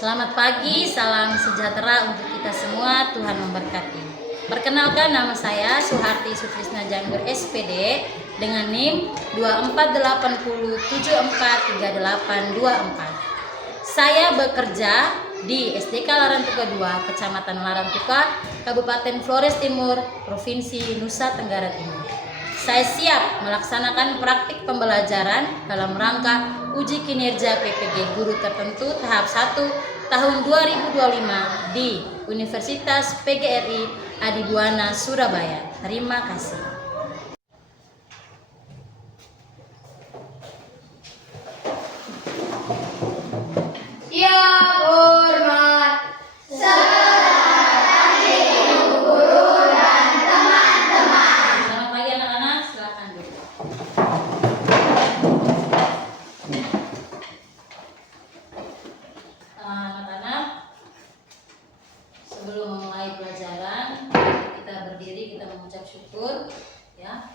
Selamat pagi, salam sejahtera untuk kita semua, Tuhan memberkati. Perkenalkan, nama saya Suharti Sutrisna Janggur SPD dengan NIM 2480743824. Saya bekerja di SDK Larantuka 2, Kecamatan Larantuka, Kabupaten Flores Timur, Provinsi Nusa Tenggara Timur. Saya siap melaksanakan praktik pembelajaran dalam rangka uji kinerja PPG Guru Tertentu tahap 1 tahun 2025 di Universitas PGRI Adibuana, Surabaya. Terima kasih. Siap hormat. Selamat pagi Ibu Guru dan teman-teman. Selamat pagi anak-anak, silakan duduk. Anak-anak, sebelum memulai pelajaran, kita berdiri, kita mengucap syukur, ya.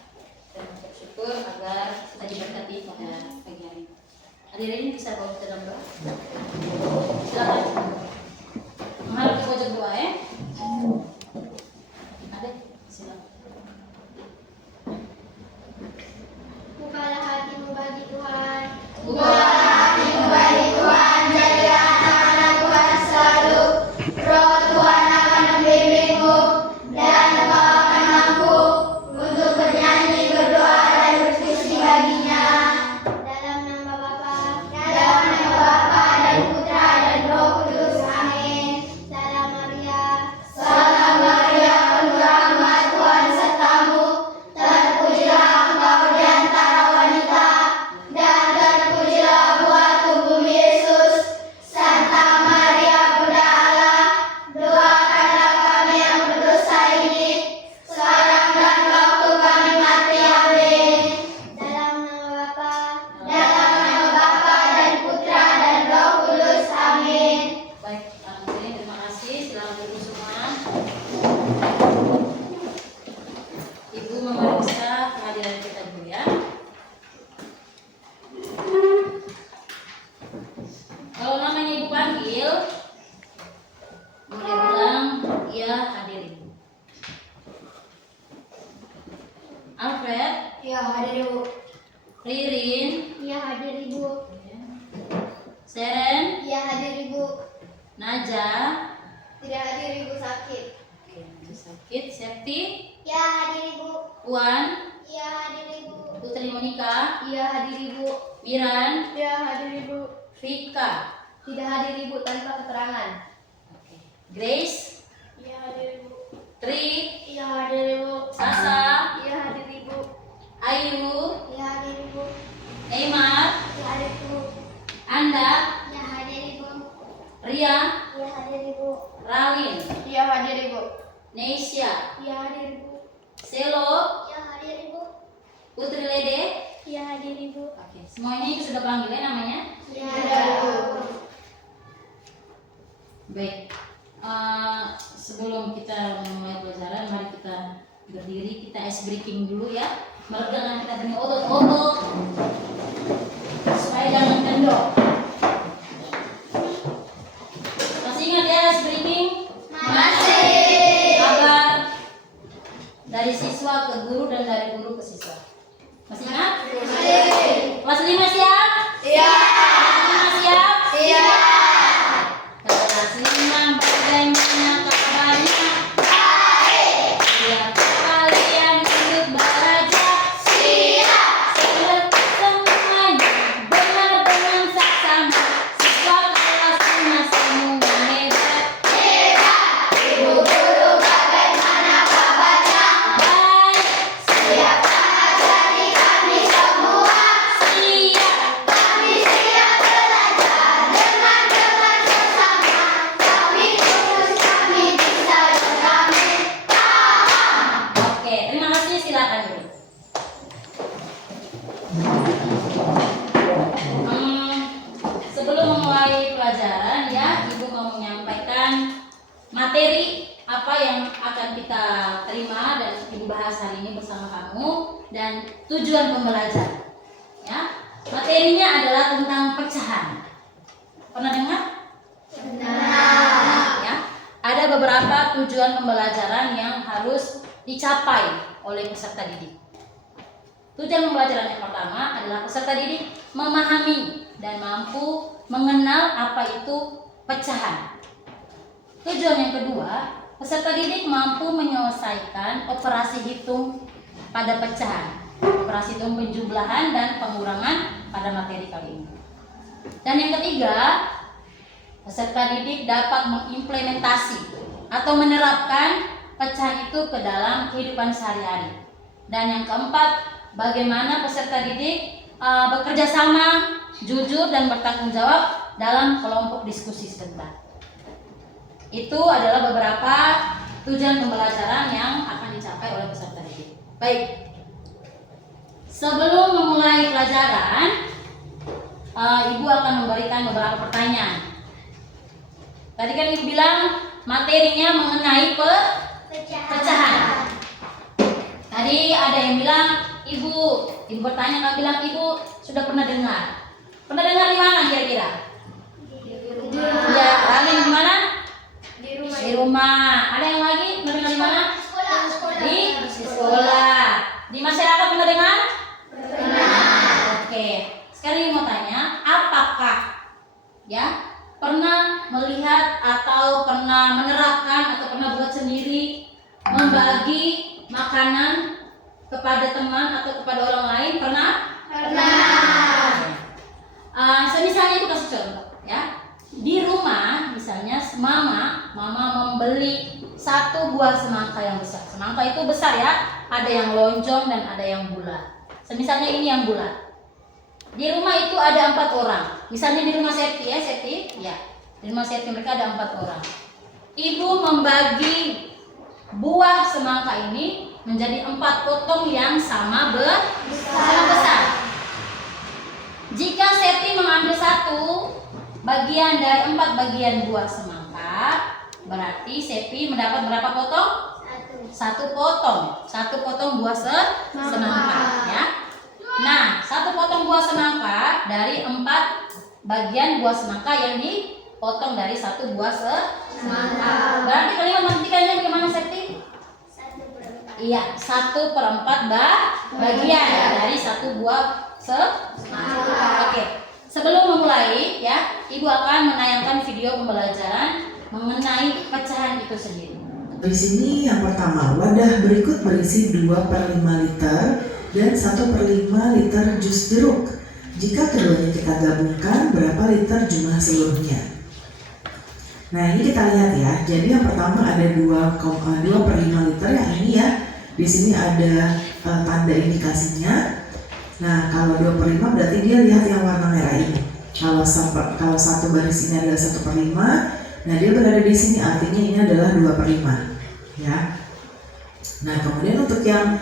Kita mengucap syukur agar kita diberkati pada pagi hari ini. Hadirin bisa bawa kita dalam doa. Silakan. Menghadap ke pojok doa ya. Ada, silakan. Bukalah hatimu bagi Tuhan. Bukalah hatimu bagi Tuhan. Jadilah anak-anak Tuhan selalu. Roh Tuhan akan membimbingmu dan engkau akan mampu untuk bernyanyi, berdoa dan berdiskusi baginya. Dalam nama Bapa dan Putra dan Roh Kudus. Amin. Salam Maria. Salam Maria, penuh rahmat, Tuhan sertamu. Terpujilah engkau di antara wanita, dan terpujilah buah tubuhmu Yesus. Santa Maria, Bunda Allah, doakanlah kami yang berdosa ini, sekarang dan waktu kami mati. Amin. Dalam nama Bapa dan Putra dan Roh Kudus. Amin. Baik, terima kasih. Silakan duduk semua. Ibu memeriksa kehadiran kita dulu ya. Kalau namanya Ibu panggil, boleh bilang iya hadir Ibu. Alfred, Ya, hadir Ibu. Ririn, Ya, hadir Ibu. Seren, Ya, hadir Ibu. Naja, Tidak hadir Ibu, sakit. sakit, Septi, Ya, hadir Ibu. Puan, Ya, hadir Ibu. Putri Monika, Ya, hadir Ibu. Miran, Ya, hadir Ibu. Vika, Tidak hadir Ibu tanpa keterangan. Grace, Ya, hadir Ibu. Tri, Ya, hadir Ibu. Sasa, Ya, hadir Ibu. Ayu, Ya, hadir Ibu. Neymar, Ya, hadir Ibu. Anda, Ya, hadir Ibu. Ria, Ya, hadir Ibu. Ralin, Ya, hadir Ibu. Neisha, Ya, hadir Ibu. Selo, Ya, hadir Ibu. Putri Lede. Ya, hadir Ibu. Oke, semuanya itu sudah panggil ya namanya? Ya, hadir Ibu. Baik. Sebelum kita memulai pelajaran, mari kita berdiri, kita ice breaking dulu ya. Meregangkan kita punya otot-otot supaya jangan kendor. Masih ingat ya ice breaking? Masih. Kabar dari siswa ke guru dan dari guru ke siswa. Masih ingat? Masih. Kelas 5 siap? Iya. Kelas 5 siap? Iya. Kelas 5 bagaimana kabarnya? Baik. Siap kalian untuk belajar? Siap. Siap semuanya benar-benar saksama. Siswa kelas 5 semua hebat. Hebat. Ibu guru bagaimana kabarnya? Baik. Siap mengajar kami semua. Siap. Kami siap belajar dengan sesama. Kami khusus kami bisa berkami. Paham. Oke, terima kasih. Silakan dulu. Sebelum memulai pelajaran ya, Ibu mau menyampaikan materi apa yang akan kita terima dan Ibu bahas hari ini bersama kamu dan tujuan pembelajaran. Ya, materinya adalah tentang pecahan. Pernah dengar? Pernah. beberapa tujuan pembelajaran yang harus dicapai oleh peserta didik. Tujuan pembelajaran yang pertama adalah peserta didik memahami dan mampu mengenal apa itu pecahan. Tujuan yang kedua, peserta didik mampu menyelesaikan operasi hitung pada pecahan, operasi hitung penjumlahan dan pengurangan pada materi kali ini. Dan yang ketiga, peserta didik dapat mengimplementasi atau menerapkan pecahan itu ke dalam kehidupan sehari-hari. Dan yang keempat, bagaimana peserta didik bekerja sama, jujur dan bertanggung jawab dalam kelompok diskusi sebentar. Itu adalah beberapa tujuan pembelajaran yang akan dicapai oleh peserta didik. Baik, sebelum memulai pelajaran, Ibu akan memberikan beberapa pertanyaan. Tadi kan Ibu bilang materinya mengenai pecahan. Tadi ada yang bilang Ibu bertanya, nggak bilang Ibu sudah pernah dengar. Pernah dengar di mana kira-kira? Ya, Ralin di mana? Di rumah. Ada yang lagi? Pernah dengar di mana? Di sekolah. Di masyarakat pernah dengar? Pernah. Oke. Sekarang Ibu mau tanya, apakah pernah melihat atau pernah menerapkan atau pernah buat sendiri membagi makanan kepada teman atau kepada orang lain? Pernah? Pernah. Misalnya itu kasih contoh ya. Di rumah misalnya mama membeli satu buah semangka yang besar. Semangka itu besar ya, ada yang lonjong dan ada yang bulat. Misalnya ini yang bulat. Di rumah itu ada 4 orang. Misalnya di rumah Septi ya, di rumah Septi mereka ada 4 orang. Ibu membagi buah semangka ini menjadi 4 potong yang sama besar. Jika Septi mengambil 1 bagian dari 4 bagian buah semangka, berarti Septi mendapat berapa potong? 1 potong. 1 potong buah semangka ya. Nah, 1 potong buah semangka dari 4 bagian buah semangka yang dipotong dari 1 buah semangka. Berarti kalimat matematikannya bagaimana, Septi? 1/4. Iya, 1/4 bagian dari 1 buah semangka. Oke. Sebelum memulai ya, Ibu akan menayangkan video pembelajaran mengenai pecahan itu sendiri. Di sini yang pertama, wadah berikut berisi 2/5 liter dan 1/5 liter jus jeruk. Jika keduanya kita gabungkan, berapa liter jumlah seluruhnya? Nah, ini kita lihat ya. Jadi yang pertama ada 2/5 liter yang ini ya. Di sini ada tanda indikasinya. Nah, kalau 2/5 berarti dia lihat yang warna merah ini. Kalau satu baris ini adalah 1/5, nah dia berada di sini artinya ini adalah 2/5 ya. Nah, kemudian untuk yang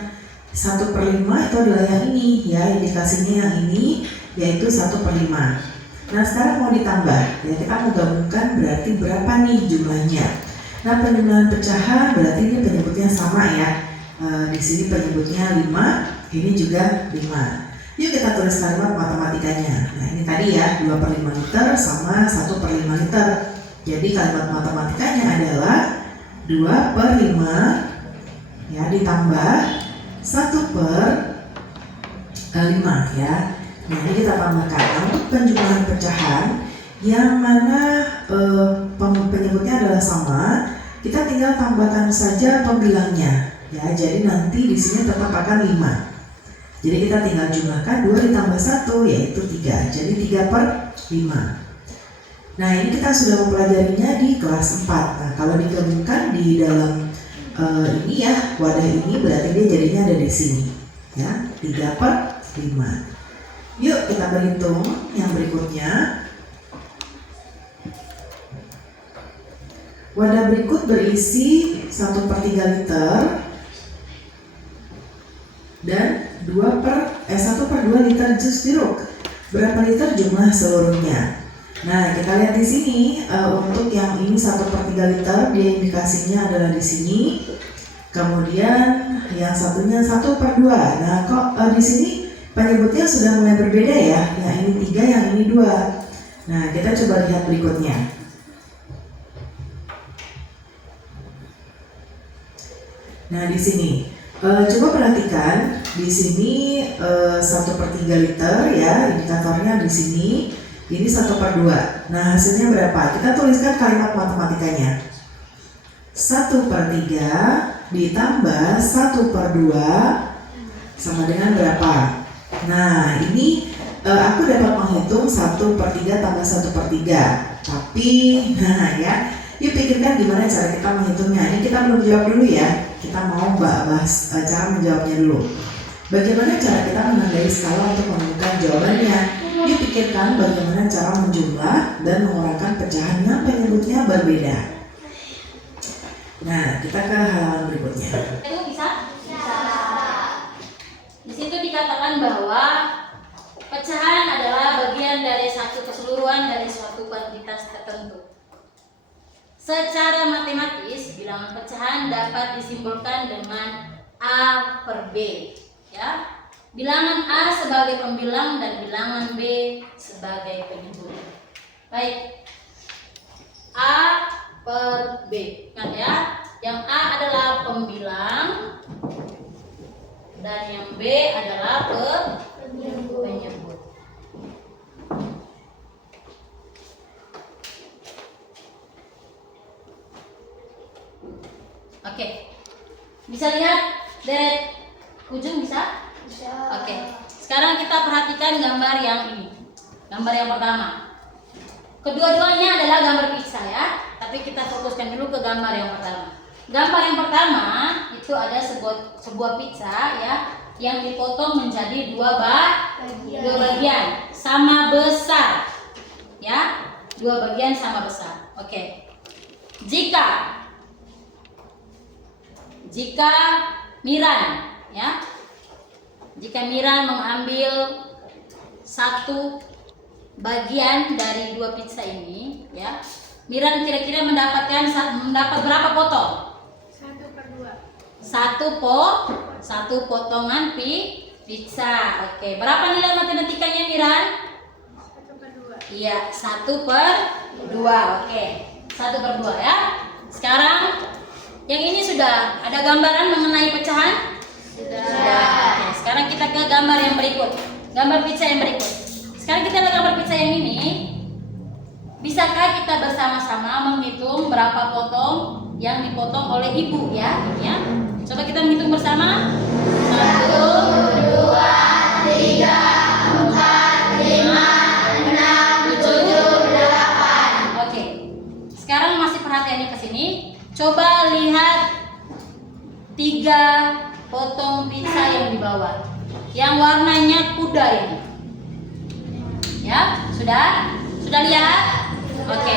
1/5 itu adalah yang ini ya, indikasinya yang ini yaitu 1/5. Nah, sekarang mau ditambah ya, kita mau gabungkan berarti berapa nih jumlahnya. Nah, penjumlahan pecahan berarti ini penyebutnya sama ya. Di sini penyebutnya 5, ini juga 5. Yuk kita tulis kalimat matematikanya. Nah, ini tadi ya 2/5 liter sama 1/5 liter. Jadi kalimat matematikanya adalah 2/5 ya ditambah 1/5 ya. Nah, ini kita tambahkan untuk penjumlahan pecahan yang mana penyebutnya adalah sama. Kita tinggal tambahkan saja pembilangnya ya. Jadi nanti di sini tetap akan 5. Jadi kita tinggal jumlahkan 2 ditambah 1 yaitu 3. Jadi 3/5. Nah, ini kita sudah mempelajarinya di kelas 4. Nah, kalau digabungkan di dalam ini ya, wadah ini berarti dia jadinya ada di sini ya, 3/5. Yuk kita berhitung yang berikutnya. Wadah berikut berisi 1/3 liter dan 1/2 liter jus jeruk. Berapa liter jumlah seluruhnya? Nah, kita lihat di sini untuk yang ini 1/3 liter, dia indikasinya adalah di sini. Kemudian yang satunya 1/2. Nah, kok di sini penyebutnya sudah mulai berbeda ya. Yang ini 3, yang ini 2. Nah, kita coba lihat berikutnya. Nah, di sini coba perhatikan di sini 1/3 liter ya, indikatornya di sini. Ini 1/2. Nah, hasilnya berapa? Kita tuliskan kalimat matematikanya. 1/3 ditambah 1/2 sama dengan berapa? Nah, ini aku dapat menghitung 1/3 tambah 1/3. Tapi, nah ya, yuk pikirkan gimana cara kita menghitungnya. Ini kita belum jawab dulu ya. Kita mau bahas cara menjawabnya dulu. Bagaimana cara kita menandai skala untuk menemukan jawabannya? Yuk pikirkan bagaimana cara menjumlah dan mengurangkan pecahan yang penyebutnya berbeda. Nah, kita ke halaman berikutnya. Itu bisa? Di situ dikatakan bahwa pecahan adalah bagian dari satu keseluruhan dari suatu kuantitas tertentu. Secara matematis, bilangan pecahan dapat disimbolkan dengan A per B, ya. Bilangan A sebagai pembilang dan bilangan B sebagai penyebut. Baik. A per B. Kan ya? Yang A adalah pembilang dan yang B adalah penyebut. Oke. Bisa lihat deret ujung bisa? Oke. Sekarang kita perhatikan gambar yang ini. Gambar yang pertama. Kedua-duanya adalah gambar pizza ya. Tapi kita fokuskan dulu ke gambar yang pertama. Gambar yang pertama itu ada sebuah pizza ya yang dipotong menjadi dua bagian sama besar. Ya. Dua bagian sama besar. Oke. Jika Miran ya. Jika Miran mengambil satu bagian dari dua pizza ini, ya, Miran kira-kira mendapat berapa potong? 1/2. Satu potongan pizza. Oke, berapa nilai matematikanya Miran? 1/2. Iya, 1/2. Oke, 1/2 ya. Sekarang yang ini sudah ada gambaran mengenai pecahan? Sudah. Oke, sekarang kita ke gambar yang berikut. Gambar pizza yang berikut. Sekarang kita lihat gambar pizza yang ini. Bisakah kita bersama-sama menghitung berapa potong yang dipotong oleh ibu ya? Ini ya. Coba kita menghitung bersama. 1, 2, 3, 4, 5, 6, 7, 8. Oke. Sekarang masih perhatiannya ke sini. Coba lihat 3 potong pizza yang di bawah. Yang warnanya kuda ini. Ya, sudah? Sudah lihat? Oke.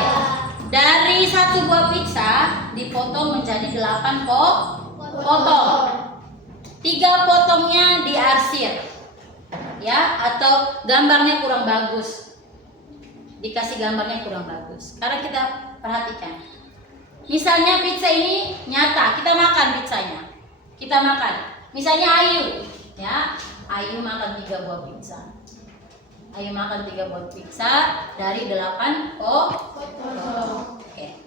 Dari satu buah pizza dipotong menjadi 8 potong. 3 potongnya diarsir. Ya, atau gambarnya kurang bagus. Dikasih gambarnya kurang bagus. Sekarang kita perhatikan. Misalnya pizza ini nyata, kita makan pizzanya. Kita makan. Misalnya Ayu, ya. Ayu makan 3 buah pizza. Ayu makan 3 buah pizza dari 8 potong. Oke.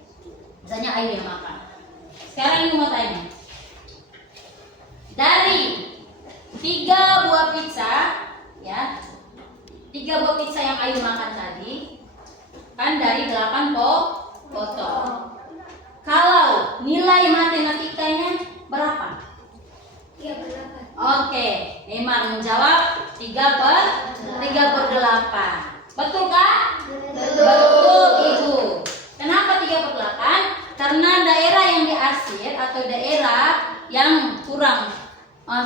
Misalnya Ayu yang makan. Sekarang Ayu mau tanya. Dari 3 buah pizza, ya. 3 buah pizza yang Ayu makan tadi kan dari 8 potong. Kalau nilai matematikanya berapa? 38. Oke, Neymar menjawab 3/8. Betul kah? Betul Ibu. Kenapa 3/8? Karena daerah yang diarsir atau daerah yang kurang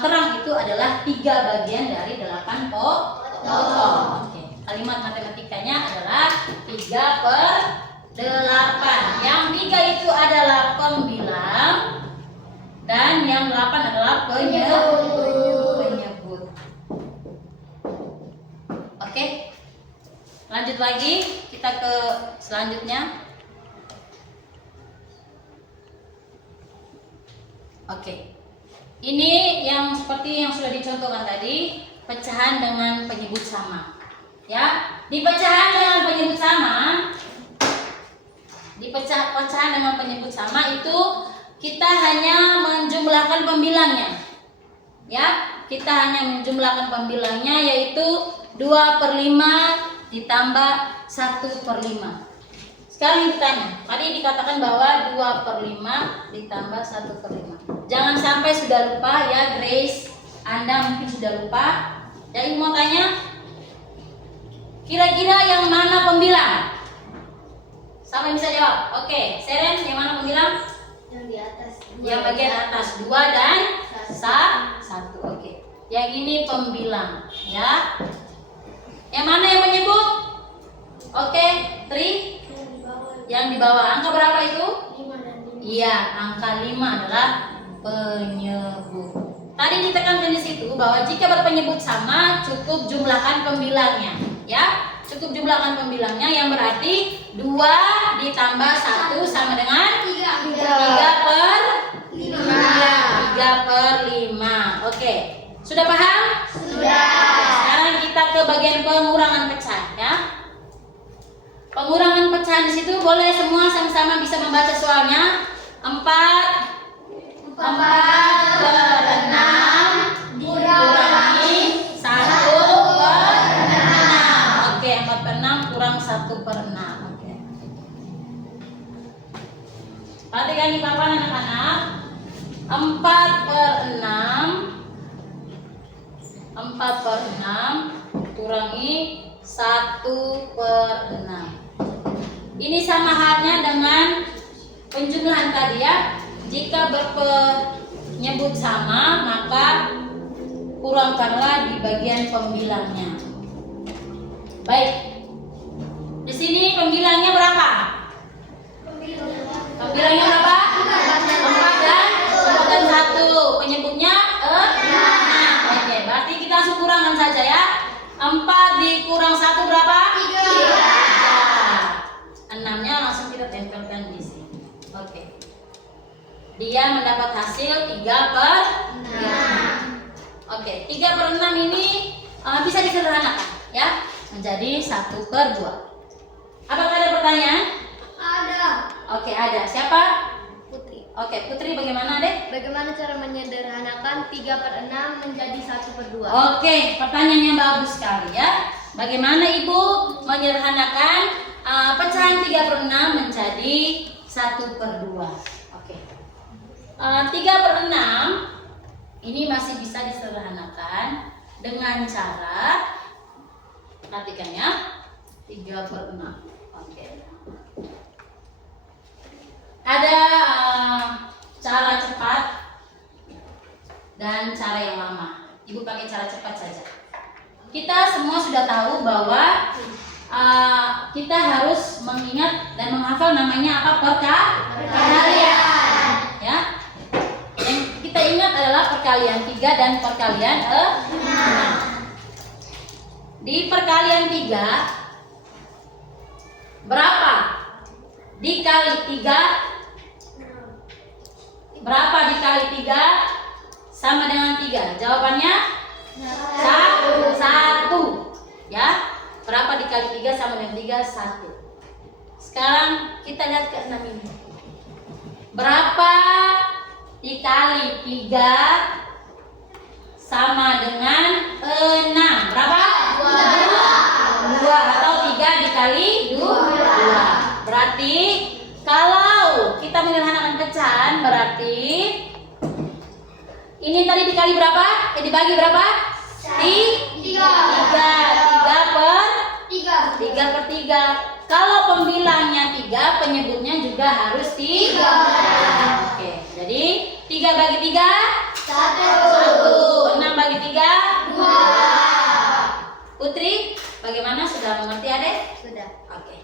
terang itu adalah 3 bagian dari 8 potong. Oke, kalimat matematikanya adalah 3/8. Yang 3 itu adalah pembilang dan yang 8 adalah penyebut. Oke. Lanjut lagi, kita ke selanjutnya. Oke. Ini yang seperti yang sudah dicontohkan tadi, pecahan dengan penyebut sama. Ya, di pecahan dengan penyebut sama, pecahan dengan penyebut sama itu kita hanya menjumlahkan pembilangnya. Ya, kita hanya menjumlahkan pembilangnya, yaitu 2/5 ditambah 1/5. Sekarang ditanya, tadi dikatakan bahwa 2/5 ditambah 1/5. Jangan sampai sudah lupa ya, Grace. Anda mungkin sudah lupa. Jadi mau tanya, kira-kira yang mana pembilang? Siapa yang bisa jawab? Oke, Seren, yang mana pembilang? Yang di atas. Yang bagian atas 2 dan 1. Oke. Yang ini pembilang, ya. Yang mana yang menyebut? Oke, Tri. Yang di bawah angka berapa itu? 5 dan 5. Iya, angka 5 adalah penyebut. Tadi ditekankan di situ bahwa jika berpenyebut sama cukup jumlahkan pembilangnya, ya. Cukup jumlahkan pembilangnya, yang berarti 2 ditambah 1 sama dengan 3/5. Oke. Sudah paham? Sudah. Sekarang kita ke bagian pengurangan pecah, ya. Pengurangan pecahan di situ boleh semua sama-sama bisa membaca soalnya. 4/6 dikurangi 1/6. Oke, 4/6 kurang 1/6. Oke. Perhatikan nih papan anak-anak. 4/6 kurangi 1/6. Ini sama halnya dengan penjumlahan tadi ya. Jika berpenyebut sama, maka kurangkanlah di bagian pembilangnya. Baik. Di sini pembilangnya berapa? Pembilangnya berapa? 4 dan 1. Penyebutnya 6. Oke, berarti kita langsung kurangan saja ya. 4 dikurang 1 berapa? 3. 6-nya langsung kita tempelkan di sini. Oke. Dia mendapat hasil 3/6. Oke, 3/6 ini bisa disederhanakan ya menjadi 1/2. Apakah ada pertanyaan? Ada. Oke, ada. Siapa? Putri. Oke, Putri bagaimana deh? Bagaimana cara menyederhanakan 3/6 menjadi 1/2? Oke, pertanyaan yang bagus sekali ya. Bagaimana Ibu menyederhanakan pecahan 3/6 menjadi 1/2? Oke. 3/6 ini masih bisa disederhanakan dengan cara, perhatikan ya, 3/6. Oke. Ada cara cepat dan cara yang lama. Ibu pakai cara cepat saja. Kita semua sudah tahu bahwa kita harus mengingat dan menghafal namanya apa? Perkalian. Ya. Yang kita ingat adalah perkalian 3 dan perkalian 6. Di perkalian 3, berapa dikali 3? Berapa dikali 3 sama dengan 3? Jawabannya 1. Ya. Berapa dikali 3 sama dengan 3? 1. Sekarang kita lihat ke 6 ini. Berapa dikali 3 sama dengan 6? Berapa? 2 atau 3 dikali 2. Berarti kalau kita menyederhanakan pecahan, berarti ini tadi dikali berapa? Dibagi berapa? 3/3. Kalau pembilangnya 3, penyebutnya juga harus 3. Oke, jadi 3 bagi 3 1. 6 bagi 3 2. Putri, bagaimana? Sudah mengerti adek? Sudah. Oke.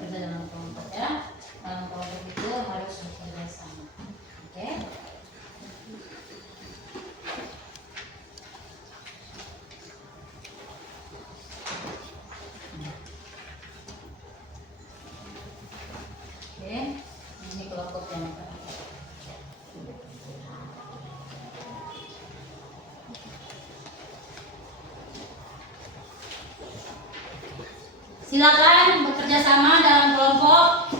Kerja dalam kelompok ya. Dalam kelompok itu harus bekerja sama. Oke. Oke, ini kelompok yang terakhir. Silakan bekerja sama dalam kelompok.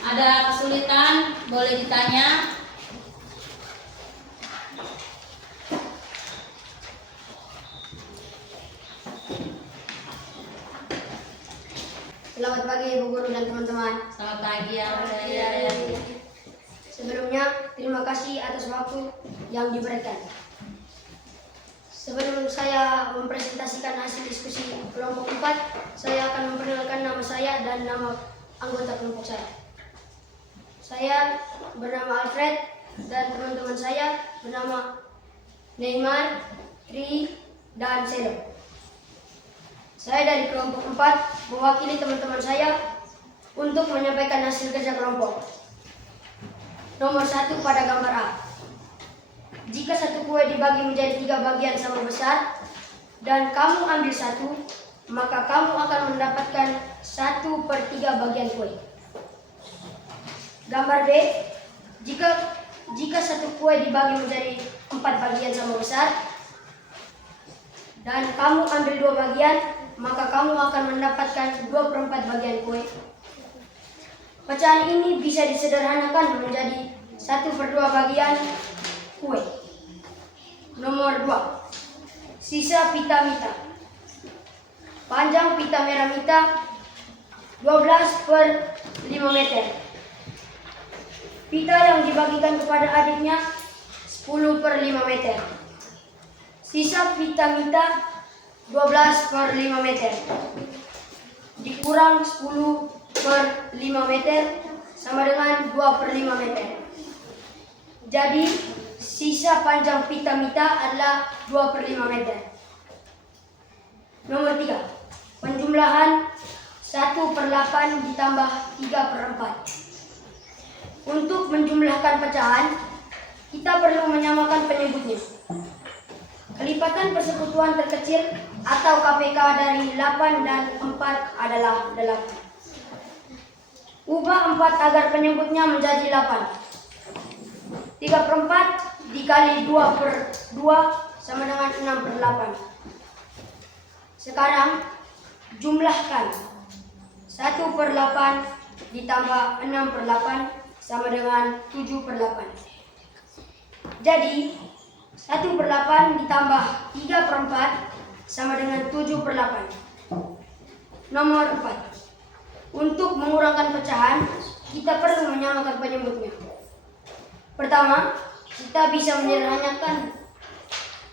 Ada kesulitan boleh ditanya. Selamat pagi Ibu Guru dan teman-teman. Selamat pagi ya. Sebelumnya, terima kasih atas waktu yang diberikan. Sebelum saya mempresentasikan hasil diskusi kelompok 4, saya akan memperkenalkan nama saya dan nama anggota kelompok saya. Saya bernama Alfred dan teman-teman saya bernama Neymar, Tri, dan Selo. Saya dari kelompok 4 mewakili teman-teman saya untuk menyampaikan hasil kerja kelompok. Nomor 1 pada gambar A. Jika satu kue dibagi menjadi 3 bagian sama besar dan kamu ambil 1, maka kamu akan mendapatkan 1/3 bagian kue. Gambar B. Jika satu kue dibagi menjadi 4 bagian sama besar dan kamu ambil 2 bagian, maka kamu akan mendapatkan 2/4 bagian kue. Pecahan ini bisa disederhanakan menjadi 1/2 bagian kue. Nomor 2. Sisa pita mita. Panjang pita merah mita 12/5 meter. Pita yang dibagikan kepada adiknya 10/5 meter. Sisa pita mita 12/5 meter dikurang 10/5 meter sama dengan 2/5 meter. Jadi sisa panjang pita mita adalah 2/5 meter. Nomor 3. Penjumlahan 1/8 ditambah 3/4. Untuk menjumlahkan pecahan, kita perlu menyamakan penyebutnya. Kelipatan persekutuan terkecil atau KPK dari 8 dan 4 adalah 8. Ubah 4 agar penyebutnya menjadi 8. 3/4 dikali 2/2 sama dengan 6/8. Sekarang jumlahkan 1/8 ditambah 6/8 sama dengan 7/8. Jadi 1/8 ditambah 3/4 sama dengan 7/8. Nomor 4. Untuk mengurangkan pecahan, kita perlu menyamakan penyebutnya. Pertama, kita bisa menyederhanakan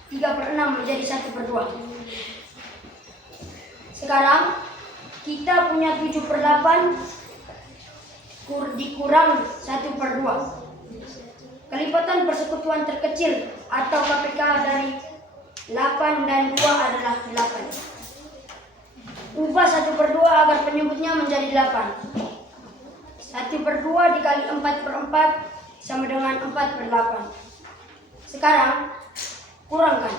3/6 menjadi 1/2. Sekarang, kita punya 7/8 dikurang 1/2. Kelipatan persekutuan terkecil atau KPK dari 8 dan 2 adalah 8. Ubah 1/2 agar penyebutnya menjadi 8. 1/2 dikali 4/4 sama dengan 4/8. Sekarang kurangkan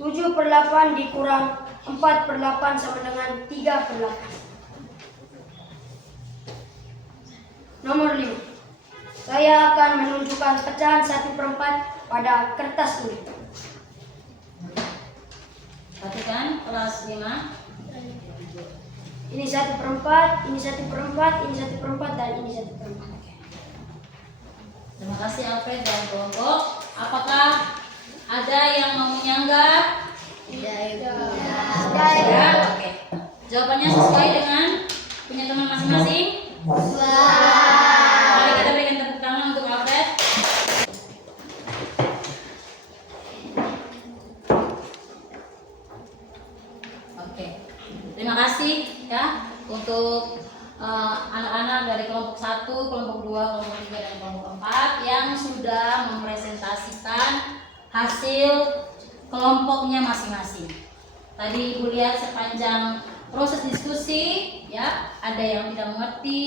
7/8 dikurang 4/8 sama dengan 3/8. Nomor 5. Saya akan menunjukkan pecahan 1/4 pada kertas ini. Perhatikan kelas 5. Ini 1/4, ini 1/4, ini 1/4, dan ini 1/4. Terima kasih Alfred dan kelompok. Apakah ada yang mau menyanggah? Ya, oke. Jawabannya sesuai dengan punya teman masing-masing. Mari kita berikan tepuk tangan untuk Alfred. Oke. Terima kasih ya untuk anak-anak dari kelompok 1, kelompok 2, kelompok 3, dan kelompok 4 yang sudah mempresentasikan hasil kelompoknya masing-masing. Tadi Ibu lihat sepanjang proses diskusi ya, ada yang tidak mengerti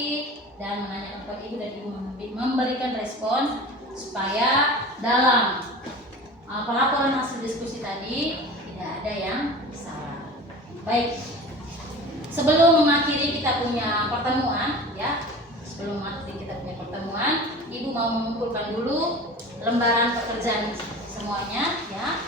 dan menanyakan kepada Ibu, dan Ibu memberikan respon supaya dalam pelaporan hasil diskusi tadi tidak ada yang salah. Baik. Sebelum mengakhiri kita punya pertemuan ya, Ibu mau mengumpulkan dulu lembaran pekerjaan semuanya ya.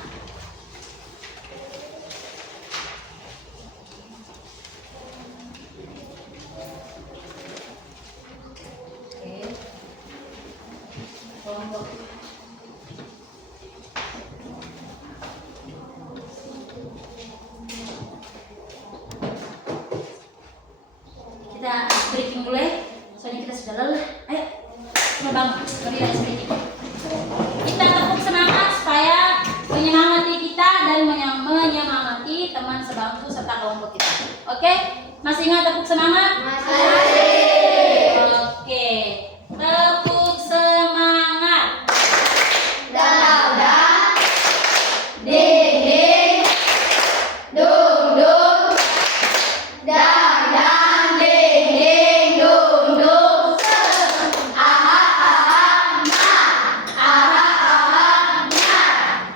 membantu serta kelompok kita. Oke, masih ingat tepuk semangat? Oke, tepuk semangat. Dadang, ding ding, dung dung, dadang, ding ding, dung dung, aha aha na, aha aha na,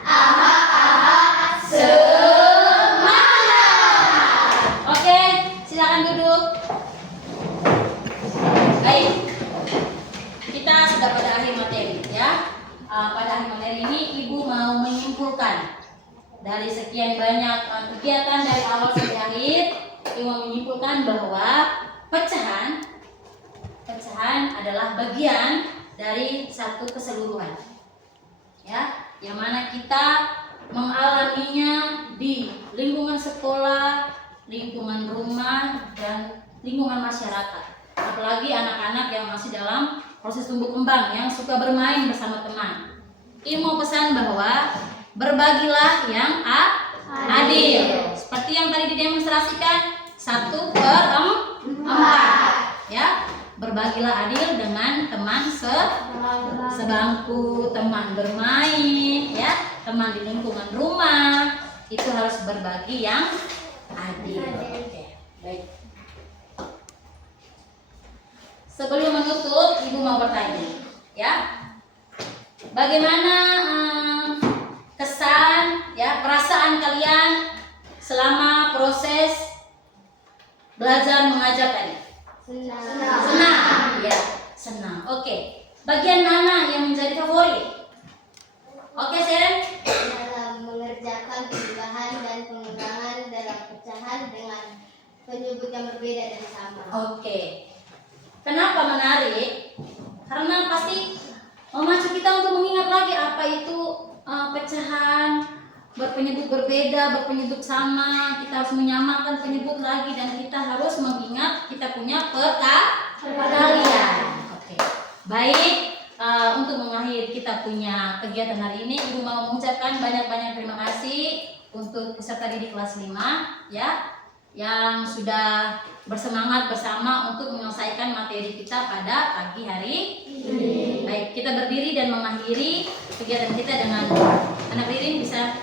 aha aha semangat. Oke, silakan duduk. Baik, kita sudah pada akhir materi ya. Pada akhir materi ini Ibu mau menyimpulkan dari sekian banyak kegiatan dari awal sampai akhir. Ibu mau menyimpulkan bahwa pecahan adalah bagian dari satu keseluruhan, ya, yang mana kita mengalaminya di lingkungan sekolah, lingkungan rumah, dan lingkungan masyarakat. Apalagi anak-anak yang masih dalam proses tumbuh kembang yang suka bermain bersama teman. Ibu mau pesan bahwa berbagilah yang adil. Seperti yang tadi didemonstrasikan 1/4, ya. Berbagilah adil dengan teman sebangku, teman bermain, ya, teman di lingkungan rumah. Itu harus berbagi yang adil. Oke, baik. Sebelum menutup, Ibu mau bertanya, ya. Bagaimana kesan, ya, perasaan kalian selama proses belajar mengajar tadi? Senang, ya, senang. Oke. Bagian mana yang menjadi favorit? Oke, Seren? Dalam mengerjakan penambahan dan pengurangan dalam pecahan dengan penyebut yang berbeda dan sama. Oke. Kenapa menarik? Karena pasti memacu kita untuk mengingat lagi apa itu pecahan, berpenyebut berbeda, berpenyebut sama. Kita harus menyamakan penyebut lagi dan kita harus mengingat kita punya perkalian. Oke. Baik, untuk mengakhiri kita punya kegiatan hari ini, Ibu mau mengucapkan banyak-banyak terima kasih untuk peserta didik kelas 5, ya, yang sudah bersemangat bersama untuk menyelesaikan materi kita pada pagi hari ini. Baik, kita berdiri dan mengakhiri kegiatan kita dengan anak Ririn bisa